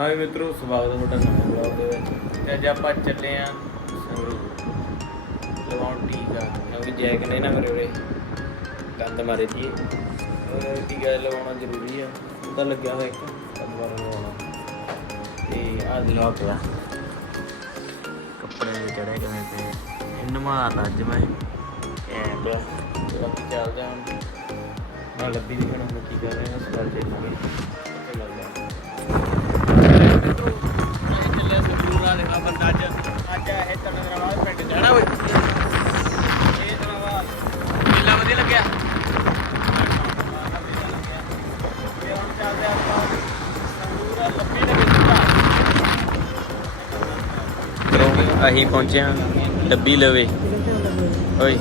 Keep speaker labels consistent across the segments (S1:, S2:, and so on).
S1: ਹਾਂ ਵੀ ਮਿੱਤਰੋ ਸਵਾਗਤ ਹੈ ਤੁਹਾਡਾ ਨਵੇਂ ਬਲੌਗ ਦੇ ਵਿੱਚ। ਤੇ ਅੱਜ ਆਪਾਂ ਚੱਲੇ ਆਂ ਸੰਗਰੂਰ। ਲਵਾਉਣ ਟੀਕਾ। ਕਿਉਂਕਿ ਜੈਕ ਨੇ ਨਾ ਮੇਰੇ ਉਰੇ ਗੰਦ ਮਾਰੇ ਦੀ ਟੀਕਾ ਲਵਾਉਣਾ ਜ਼ਰੂਰੀ ਆ। ਉਹ ਤਾਂ ਲੱਗਿਆ ਹੋਇਆ ਇੱਕ। ਦੁਬਾਰਾ ਲਵਾਉਣਾ ਤੇ ਆਹ ਦਿਲਾ ਪਿਆ ਕੱਪੜੇ ਚੜੇ ਕਿਵੇਂ ਤੇ ਇਹਨੂੰ ਮਾਰਦਾ ਅੱਜ ਮੈਂ। ਐਂਡ ਬਾਕੀ ਚੱਲਦੇ ਹਾਂ ਲੱਭੀ ਹੁਣ ਕੀ ਕਰ ਰਹੇ ਹਾਂ ਸਵਾਲ ਚੱਲਾਂਗੇ ਅਸੀਂ ਪਹੁੰਚੇ ਹਾਂ, ਡੱਬੀ ਲਵੇ। ਓਏ,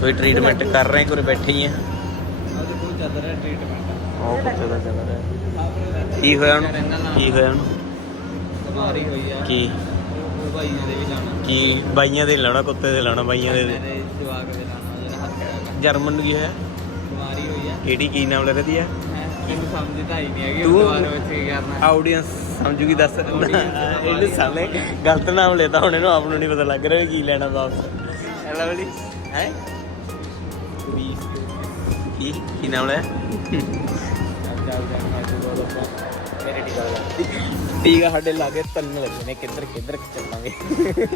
S1: ਕੋਈ ਟ੍ਰੀਟਮੈਂਟ ਕਰ ਰਹੇ ਕੋਈ ਬੈਠੇ ਹੀ ਆ? ਉਹ ਕੁੱਤੇ ਚੱਲ ਰਿਹਾ ਕੀ ਹੋਇਆ ਉਹਨੂੰ? ਕੀ ਹੋਇਆ ਉਹਨੂੰ?
S2: ਬਿਮਾਰੀ ਹੋਈ ਆ
S1: ਕੀ?
S2: ਉਹ ਦੇ ਵੀ ਲਾਣਾ
S1: ਕੀ? ਬਾਈਆਂ ਦੇ ਲਾਉਣਾ, ਕੁੱਤੇ ਦੇ ਲਾਉਣਾ, ਬਾਈਆਂ ਦੇ
S2: ਜਵਾਕ ਦੇ ਲਾਣਾ
S1: ਜਰਮਨ ਨੂੰ ਕੀ ਹੋਇਆ?
S2: ਬਿਮਾਰੀ ਹੋਈ ਆ
S1: ਕਿਹੜੀ ਕੀ ਨਾਮ ਲੱਗਦੀ ਆ?
S2: ਹੈਂ, ਮੈਨੂੰ ਸਮਝ ਤਾਂ ਆਈ ਨਹੀਂ ਹੈਗੀ
S1: ਤੂੰ-
S2: ਦੁਬਾਰਾ ਵਿੱਚ ਕੀ ਕਰਨਾ।
S1: ਆਡੀਅנס ਸਮਝੂਗੀ ਦੱਸ। ਇਹਨੂੰ ਸਾਲੇ ਗਲਤ ਨਾਮ ਲੈਤਾ ਹੁਣ ਇਹਨੂੰ ਆਪ ਨੂੰ ਨਹੀਂ ਪਤਾ ਲੱਗ ਰਿਹਾ ਵੀ ਕੀ ਲੈਣਾ ਵਾਪਸ। ਐਲਾ ਵਾਲੀ ਹੈ? ਕੀ? ਕੀ ਨਾਮ ਲੈ
S2: ਚੱਲ ਜਾਣਾ ਅੱਜ ਬੋਲ ਆਪਾਂ
S1: ਮੇਰੇ ਟੀਕਾ ਲਗਾ ਟੀਕਾ ਸਾਡੇ ਲਾਗੇ ਤੰਨ ਲੱਗੇ ਨੇ ਕਿੱਧਰ ਕਿੱਧਰ ਚੱਲਾਂਗੇ?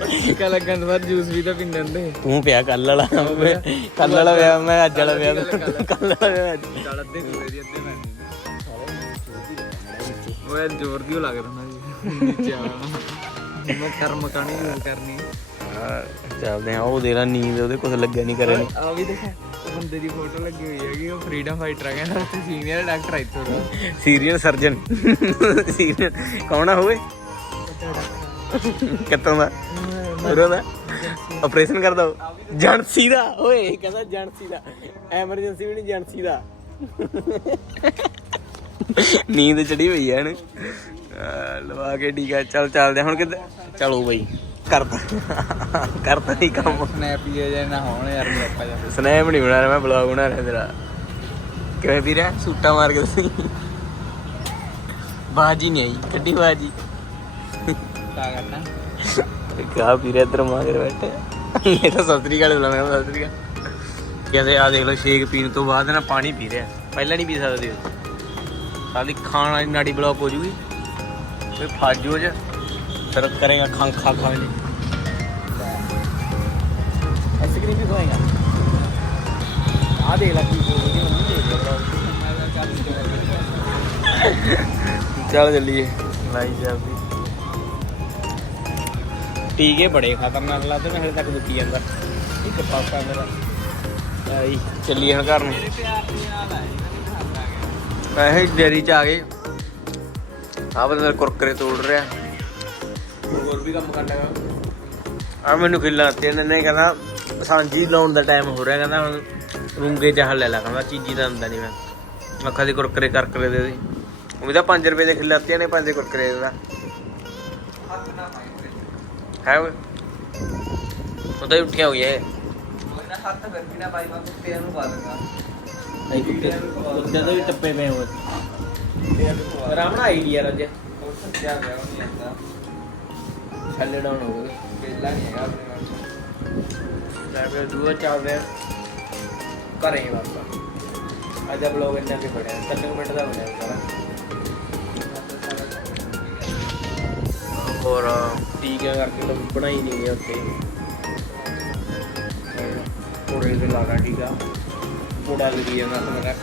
S2: ਟੀਕਾ ਲੱਗਣ ਤੋਂ ਬਾਅਦ ਜੂਸ ਵੀ ਤਾਂ ਪੀਂਦੇ ਹੁੰਦੇ
S1: ਤੂੰ ਪਿਆ ਕੱਲ ਵਾਲਾ ਕੱਲ ਵਾਲਾ ਪਿਆ ਮੈਂ ਅੱਜ ਵਾਲਾ ਪਿਆ ਕੱਲ ਵਾਲਾ ਪਿਆ। ਅੱਜ।
S2: ਚੱਲ ਅੱਧੇ ਸੂਏ ਦੀ ਅੱਧੇ ਪੈਣੀ ਉਹ ਜ਼ੋਰ ਦੀ ਲੱਗ ਰਿਹਾ ਜੀ। ਨੀਚੇ ਆਣਾ ਮੈਂ ਕਰਮ ਕਣੀ ਯੂਜ਼ ਕਰਨੀ
S1: ਚੱਲਦੇ ਆ ਉਹ ਦੇਰਾ ਨੀਂਦ ਉਹਦੇ ਕੁਝ ਲੱਗਿਆ ਨਹੀਂ ਕਰੇ ਨਹੀਂ
S2: ਆ ਵੀ ਉਹ ਬੰਦੇ ਦੀ ਫੋਟੋ ਲੱਗੀ ਹੋਈ ਹੈਗੀ ਉਹ ਫਰੀडम ਫਾਈਟਰ ਹੈ ਕਹਿੰਦਾ ਉੱਥੇ ਸੀਨੀਅਰ ਡਾਕਟਰ ਦਾ।
S1: ਸੀਰੀਅਲ ਸਰਜਨ ਸੀਰੀਅਲ ਕੌਣ ਆ ਹੋਵੇ ਕਿੱਥੋਂ ਦਾ? ਉਰੋਂ ਦਾ? ਆਪਰੇਸ਼ਨ ਕਰਦਾ ਉਹ? ਜਣਸੀ ਦਾ। ਓਏ ਕਹਿੰਦਾ ਜਣਸੀ ਦਾ। ਐਮਰਜੈਂਸੀ ਵੀ ਨਹੀਂ ਜਣਸੀ ਦਾ। ਨੀਂਦ ਚੜੀ ਹੋਈ ਐ ਇਹਨੂੰ। ਲਵਾ ਕੇ ਟੀਕਾ ਚੱਲ ਚੱਲਦੇ ਹੁਣ ਕਿੱਧਰ? ਚਲੋ ਬਈ ਕਰਦਾ। ਕਰਦਾ ਨਹੀਂ ਕੰਮ।
S2: ਸਨੈਪ ਹੀ ਜੇ ਨਾ ਹੋਣ ਯਾਰ ਮੇਰੇ ਆਪਾਂ ਜਾ।
S1: ਸਨੈਪ ਨਹੀਂ ਬਣਾ ਰਿਹਾ ਮੈਂ ਬਲੌਗ ਬਣਾ ਰਿਹਾ ਤੇਰਾ। ਕਿਵੇਂ ਵੀ ਰਿਹਾ ਸੂਟਾ ਮਾਰ ਕੇ ਤੁਸੀਂ? ਬਾਜੀ ਨਹੀਂ ਆਈ ਕੱਢੀ ਬਾਜੀ।
S2: ਕਾ ਕਰਨਾ
S1: ਕਾ ਇੱਧਰ ਮਾਗਰ ਬੈਠੇ ਇਹ ਤਾਂ ਸਤਰੀ ਕਹਿੰਦੇ ਆ ਦੇਖ ਲਓ ਸ਼ੇਕ ਪੀਣ ਤੋਂ ਬਾਅਦ ਨਾ ਪਾਣੀ ਪੀ ਰਿਹਾ ਪਹਿਲਾਂ ਨਹੀਂ ਪੀ ਸਕਦੇ ਸਾਡੀ ਖਾਣ ਵਾਲੀ ਨਾੜੀ ਬਲੌਕ ਹੋ ਜੂਗੀ ਫਾਜੂ ਫਿਰ ਕਰੇਗਾ ਖਾਂ ਆਈਸਕ੍ਰੀਮ ਵੀ ਆ ਚੱਲ ਚੱਲੀਏ ਲਾਈ ਜਾਂਦੀ ਟੀਕੇ ਬੜੇ ਖਤਰਨਾਕ ਲੱਗਦੇ ਮੈਂ ਹਲੇ ਤੱਕ ਦੁੱਕੀ ਜਾਂਦਾ। ਇੱਕ ਪਾਸਾ ਮੇਰਾ। ਆਈ ਚੱਲੀਏ ਹੁਣ ਘਰ ਨੂੰ। ਐਸੇ ਡੇਰੀ ਚ ਆ ਗਏ। ਆ ਬੰਦਾ ਕੁਰਕਰੇ ਤੋੜ ਰਿਹਾ।
S2: ਹੋਰ ਵੀ ਕੰਮ ਕਰਨਾ
S1: ਆ ਮੈਨੂੰ ਖਿੱਲਾ ਤੇ ਨੇ ਕਹਿੰਦਾ ਸਾਂਝੀ ਲਾਉਣ ਦਾ ਟਾਈਮ ਹੋ ਰਿਹਾ ਕਹਿੰਦਾ ਹੁਣ ਰੂੰਗੇ ਚ ਹੱਲ ਲੈ ਲਾ ਕਹਿੰਦਾ ਚੀਜ਼ੀ ਦਾ ਹੁੰਦਾ ਨਹੀਂ ਮੈਂ। ਅੱਖਾਂ ਦੇ ਕੁਰਕਰੇ ਕਰਕਰੇ ਦੇ ਦੇ ਉਹ ਵੀ ਤਾਂ 5 ਰੁਪਏ ਦੇ ਖਿਲਾਤੀਆਂ ਨੇ 5 ਦੇ ਕੁਰਕਰੇ ਦਾ
S2: ਹੱਥ ਨਾ
S1: ਹੈ ਓਏ। ਉਹ ਤਾਂ ਹੀ ਉੱਠੀਆਂ ਹੋਈਆਂ ਇਹ।
S2: ਉਹਦਾ ਹੱਥ ਫਿਰ ਵੀ ਨਾ ਪਾਈ ਮੈਂ ਕੁੱਤੇ ਨੂੰ ਪਾ ਦੂੰਗਾ
S1: ਨਹੀਂ ਕੁੱਤੇ ਕੁੱਤੇ ਵੀ ਟੱਪੇ ਪਏ ਹੋਏ। ਆਰਾਮ ਨਾਲ ਆਈਡੀਆ ਰੱਜ
S2: ਉਹ ਗਿਆ ਨਹੀਂ
S1: ਡਾਉਨ ਹੋ ਗਏ।
S2: ਬੇਲਾ ਨਹੀਂ ਹੈਗਾ ਆਪਣੇ ਨਾਲ
S1: ਲੈ ਫਿਰ ਦੂਆ ਚੱਲਦੇ ਆ ਘਰੇ ਹੀ ਵਾਪਸ ਅੱਜ ਦਾ ਬਲੌਗ ਇੰਨਾ ਕਿ ਬੜਿਆ ਤਿੰਨ ਕੁ ਮਿੰਟ ਦਾ ਬਣਿਆ ਸਾਰਾ। ਔਰ ਟੀਕਿਆਂ ਕਰਕੇ ਤਾਂ ਬਣਾਈ ਨਹੀਂ ਗਿਆ ਉੱਥੇ। ਕੋੜੇ ਦੇ ਲਾਣਾ ਟੀਕਾ। ਕੋੜਾ ਲੱਗੀ ਜਾਂਦਾ ਮੇਰਾ